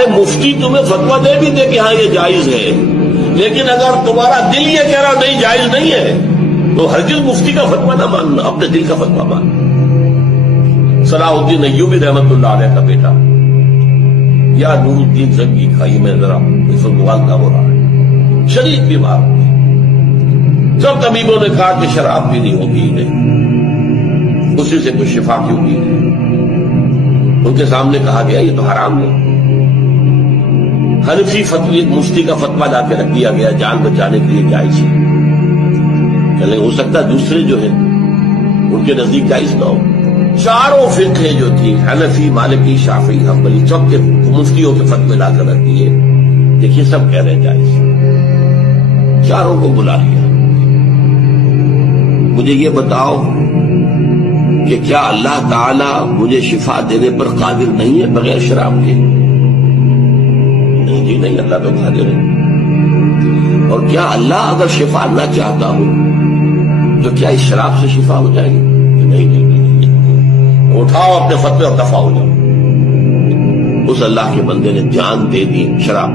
چاہے مفتی تمہیں فتویٰ دے بھی دے کہ ہاں یہ جائز ہے، لیکن اگر تمہارا دل یہ کہہ رہا نہیں جائز نہیں ہے تو ہرگز مفتی کا فتویٰ نہ ماننا، اپنے دل کا فتویٰ ماننا۔ صلاح الدین ایوبی رحمۃ اللہ علیہ کا بیٹا یا نور الدین زنگی کا، یہ میں ذرا اس وقت موالدہ ہو رہا ہے، شدید بیمار ہوئے، سب طبیبوں نے کہا کہ شراب بھی نہیں ہوتی ہے، اسی سے کچھ شفا کیوں کی ہے؟ ان کے سامنے کہا گیا یہ تو حرام ہے۔ حنفی فتوی مفتی کا فتویٰ لا کے رکھ دیا گیا، جان بچانے کے لیے جائز ہے، چلے ہو سکتا ہے دوسرے جو ہیں ان کے نزدیک جائز نہ ہو۔ چاروں فقہ جو تھی، حنفی، مالکی، شافعی، حنبلی، سب کے مفتیوں کے فتوے لا کر رکھ دیے، دیکھیے سب کہہ رہے ہیں جائز، چاروں کو بلا لیا۔ مجھے یہ بتاؤ کہ کیا اللہ تعالی مجھے شفا دینے پر قادر نہیں ہے بغیر شراب کے؟ نہیں جی نہیں، اللہ تو قادر ہے۔ اور کیا اللہ اگر شفا نہ چاہتا ہو تو کیا اس شراب سے شفا ہو جائے گی؟ نہیں نہیں نہیں، اٹھاؤ اپنے فتوے اور دفع ہو جاؤ۔ اس اللہ کے بندے نے جان دے دی شراب